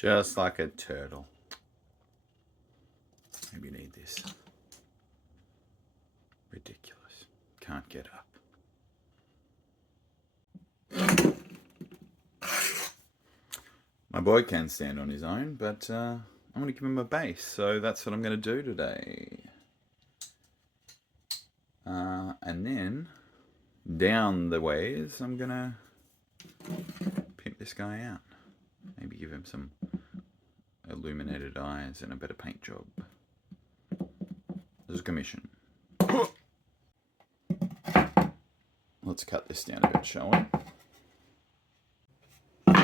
Just like a turtle. Maybe you need this. Ridiculous. Can't get up. My boy can stand on his own, but I'm going to give him a base, so that's what I'm going to do today. And then, down the ways, I'm going to pimp this guy out. Maybe give him some illuminated eyes and a better paint job. There's a commission. Let's cut this down a bit, shall we?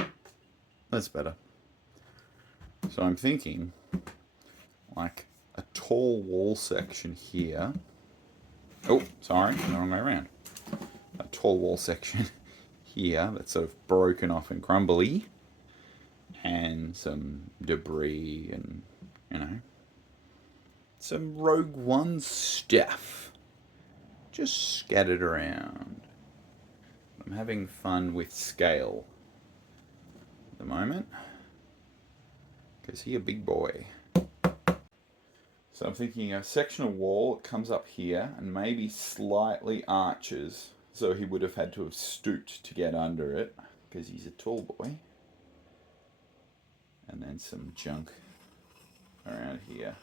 That's better. So I'm thinking like a tall wall section here. Oh, sorry, the wrong way around. A tall wall section here that's sort of broken off and crumbly. And some debris and, you know, some Rogue One stuff just scattered around. I'm having fun with scale at the moment because he's a big boy. So I'm thinking a sectional wall comes up here and maybe slightly arches, so he would have had to have stooped to get under it because he's a tall boy. And then some junk around here.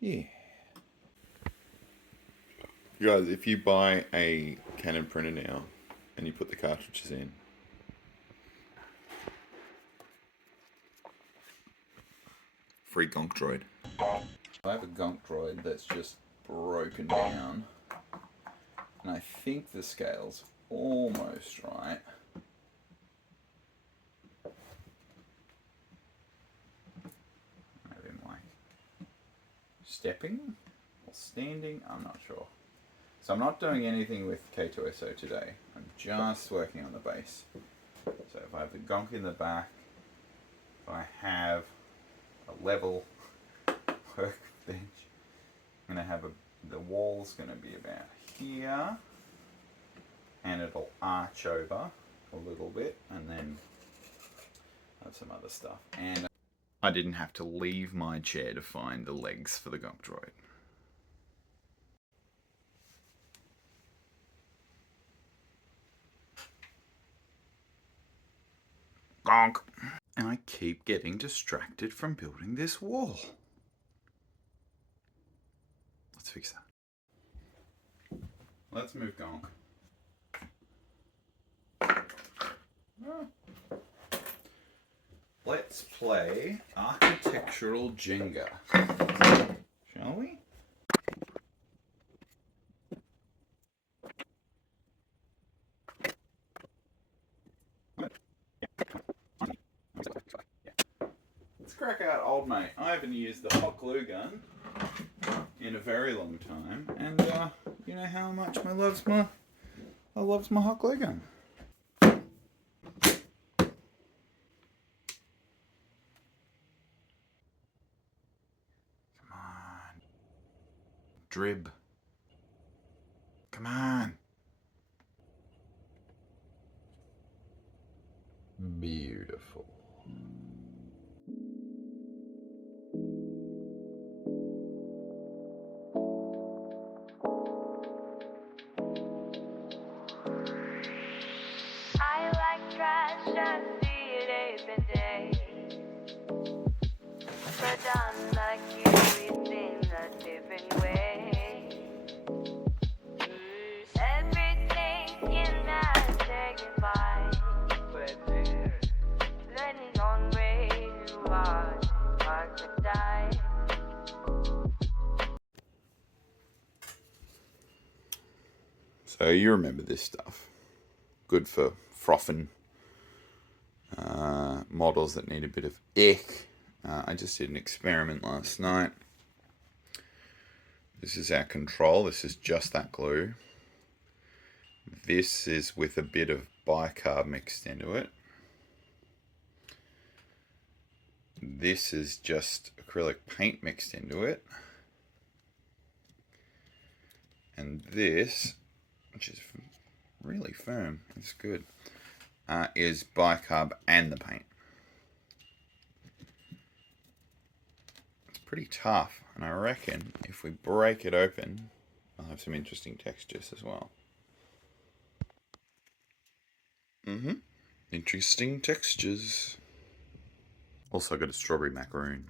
Yeah. You guys, if you buy a Canon printer now and you put the cartridges in, free gonk droid. I have a gonk droid that's just broken down, and I think the scale's almost right. I have him like stepping or standing, I'm not sure. So I'm not doing anything with K2SO today. I'm just working on the base. So if I have the gonk in the back, if I have a level workbench, I'm going to have the wall's going to be about here, and it'll arch over a little bit, and then have some other stuff. And I didn't have to leave my chair to find the legs for the gonk droid. Gonk! And I keep getting distracted from building this wall. Let's fix that. Let's move Gonk. Let's play architectural Jenga. Shall we? Let's crack out old mate. I haven't used the hot glue gun in a very long time, and you know how much I loves my hot glue gun. Come on, drib. Come on. Beautiful. I like trash and see it every day, but unlike you, it's in a different way. Everything in that taken by learning on way you are, hard to die. So you remember this stuff. Good for frothing models that need a bit of ick. I just did an experiment last night. This is our control. This is just that glue. This is with a bit of bicarb mixed into it. This is just acrylic paint mixed into it. And this, which is really firm, it's good. is bicarb and the paint. It's pretty tough, and I reckon if we break it open, I'll have some interesting textures as well. Interesting textures. Also got a strawberry macaroon.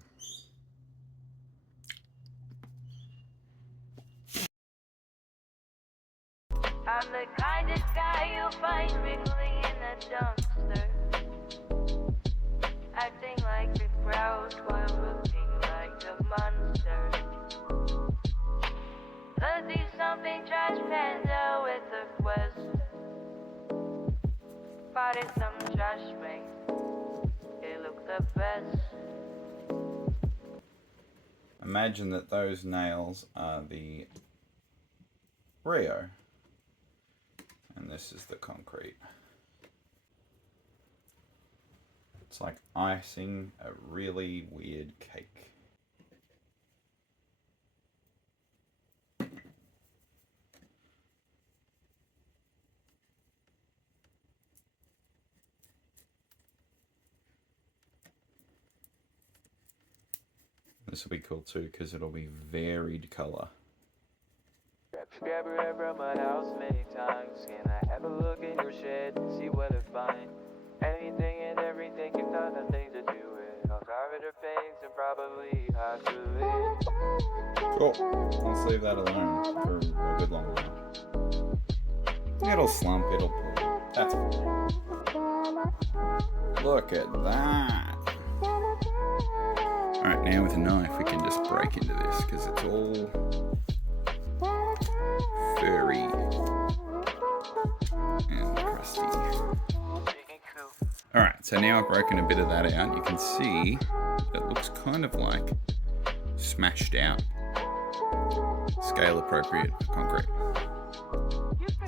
I'm the kind of guy you'll find wriggling in a dumpster, acting like a grouch while looking like a monster. Let's do something trash panda with a quest. Spotted some trash bags, they look the best. Imagine that those nails are the Rio. And this is the concrete. It's like icing a really weird cake. This will be cool too because it'll be varied color. Grab your head from my house many times. Can I have a look in your shed and see what I find? Anything and everything, you've done nothing to do it. I'll carve it or paint and probably have to live. Cool. Let's leave that alone for a good long while. It'll slump, it'll pull. That's cool. Look at that. Alright, now with a knife we can just break into this because it's all furry and crusty. Alright, so now I've broken a bit of that out. You can see it looks kind of like smashed out. Scale appropriate concrete.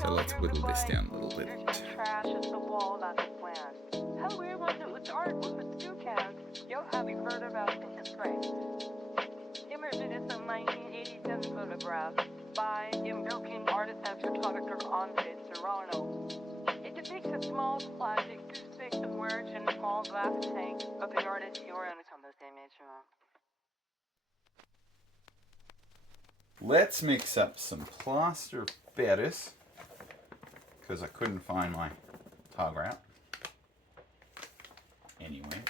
So let's whittle this down a little bit. Trash at the wall, that's a plan. How weird was it with art with the stew cans? Yo, have you heard about it? It's great. Imagine it's a 1987 photograph by American artist and photographer Andre Serrano. It depicts a small plastic toothpick submerged in a small glass tank of the artist diorama on this image. Let's mix up some plaster of Paris because I couldn't find my tile grout anyway.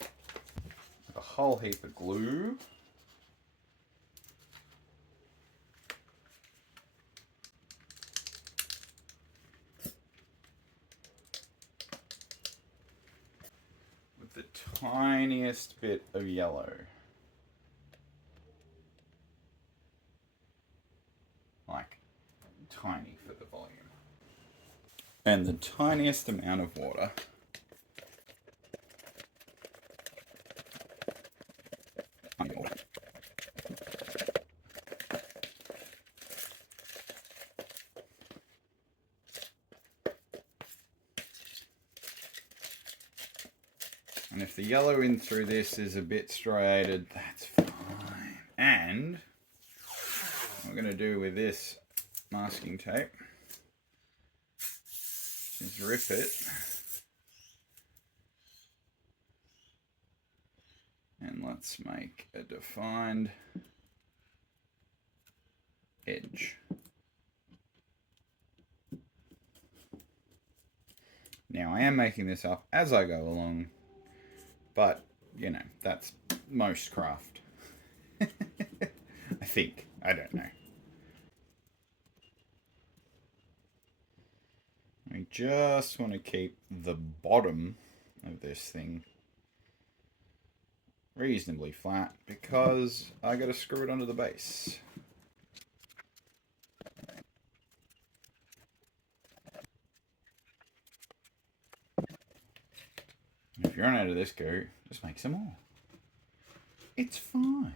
With a whole heap of glue. With the tiniest bit of yellow. Like tiny for the volume. And the tiniest amount of water. And if the yellow in through this is a bit striated, that's fine. And what we're going to do with this masking tape is rip it and let's make a defined edge. Now I am making this up as I go along, but you know, that's most craft. I think. I don't know. I just want to keep the bottom of this thing reasonably flat because I got to screw it onto the base. If you run out of this go, just make some more. It's fine.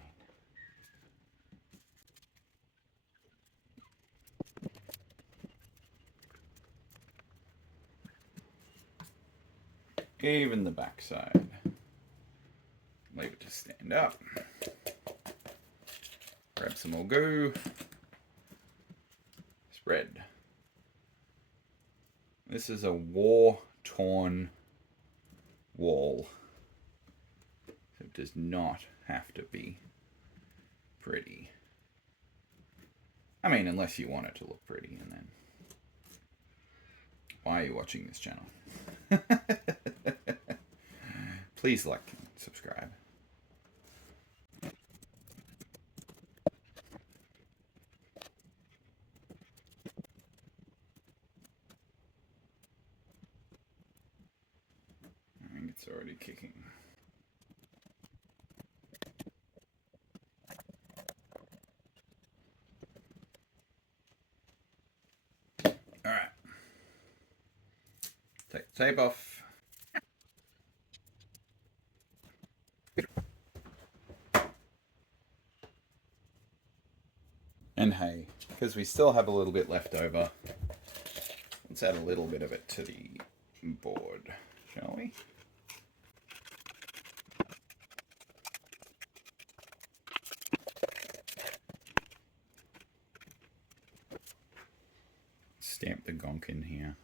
Even the back side. Leave it to stand up. Grab some more glue. Spread. This is a war-torn wall. So it does not have to be pretty. I mean, unless you want it to look pretty, and then why are you watching this channel? Please like and subscribe. I think it's already kicking. Alright. Take the tape off. And hey, because we still have a little bit left over, let's add a little bit of it to the board, shall we? Stamp the gonk in here.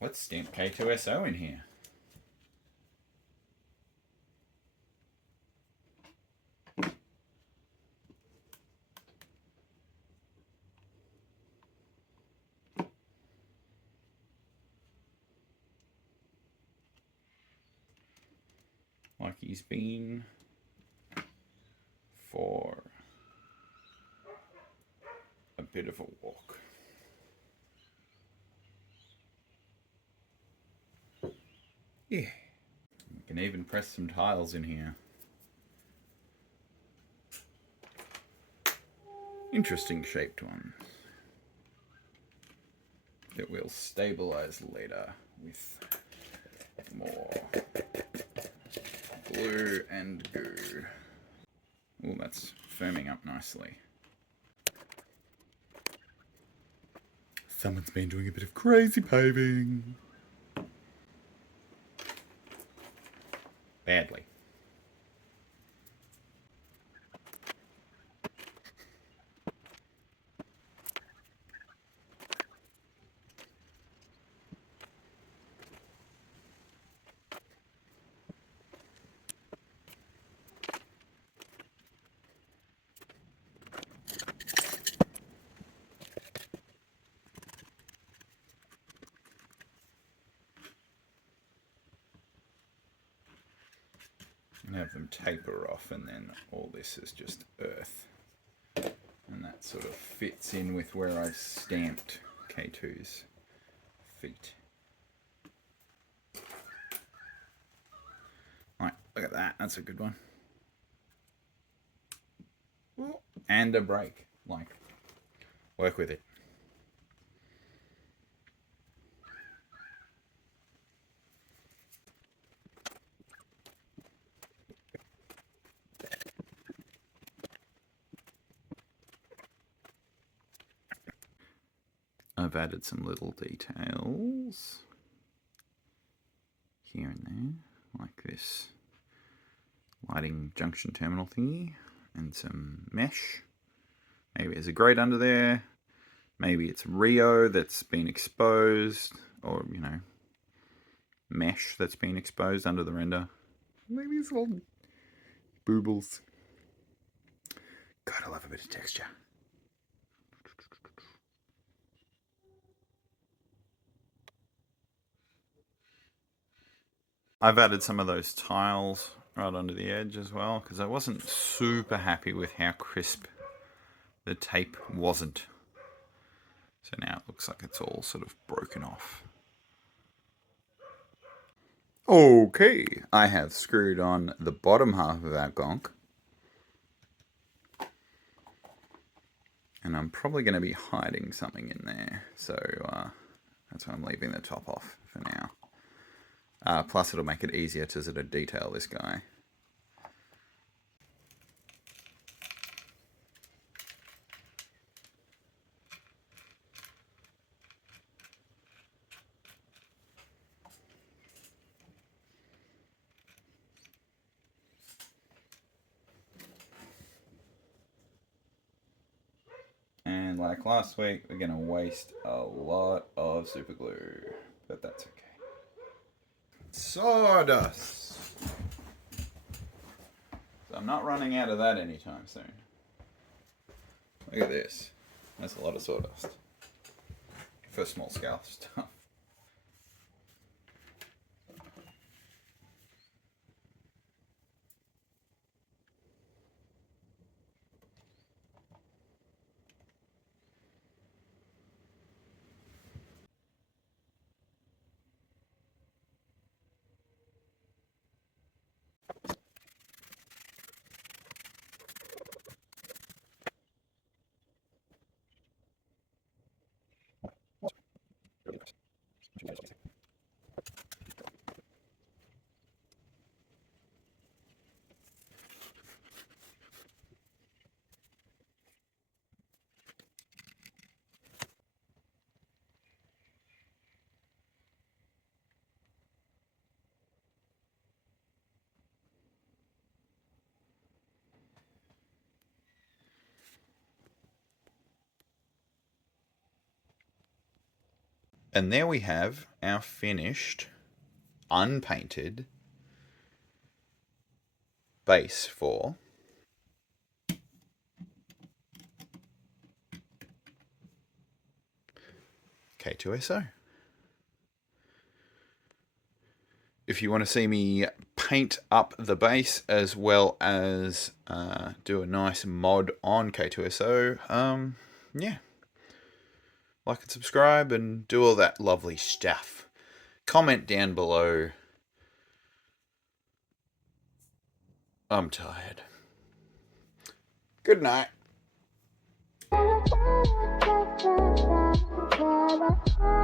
Let's stamp K2SO in here. Like he's been for a bit of a walk. Yeah. We can even press some tiles in here. Interesting shaped ones that we'll stabilize later with more glue and goo. Oh, that's firming up nicely. Someone's been doing a bit of crazy paving. Badly. And have them taper off, and then all this is just earth. And that sort of fits in with where I've stamped K2's feet. Right, look at that, that's a good one. And a break, like, work with it. I've added some little details here and there, like this lighting junction terminal thingy and some mesh. Maybe there's a grate under there. Maybe it's Rio that's been exposed, or, you know, mesh that's been exposed under the render. Maybe it's all boobles. God, I love a bit of texture. I've added some of those tiles right under the edge as well, because I wasn't super happy with how crisp the tape wasn't. So now it looks like it's all sort of broken off. Okay, I have screwed on the bottom half of our gonk. And I'm probably going to be hiding something in there. So that's why I'm leaving the top off for now. Plus it'll make it easier to sort of detail this guy. like last week, we're going to waste a lot of super glue, but that's okay. Sawdust! So I'm not running out of that anytime soon. Look at this. That's a lot of sawdust. For small scale stuff. And there we have our finished, unpainted base for K2SO. If you want to see me paint up the base as well as do a nice mod on K2SO, yeah. Like and subscribe and do all that lovely stuff. Comment down below. I'm tired. Good night. Thank you.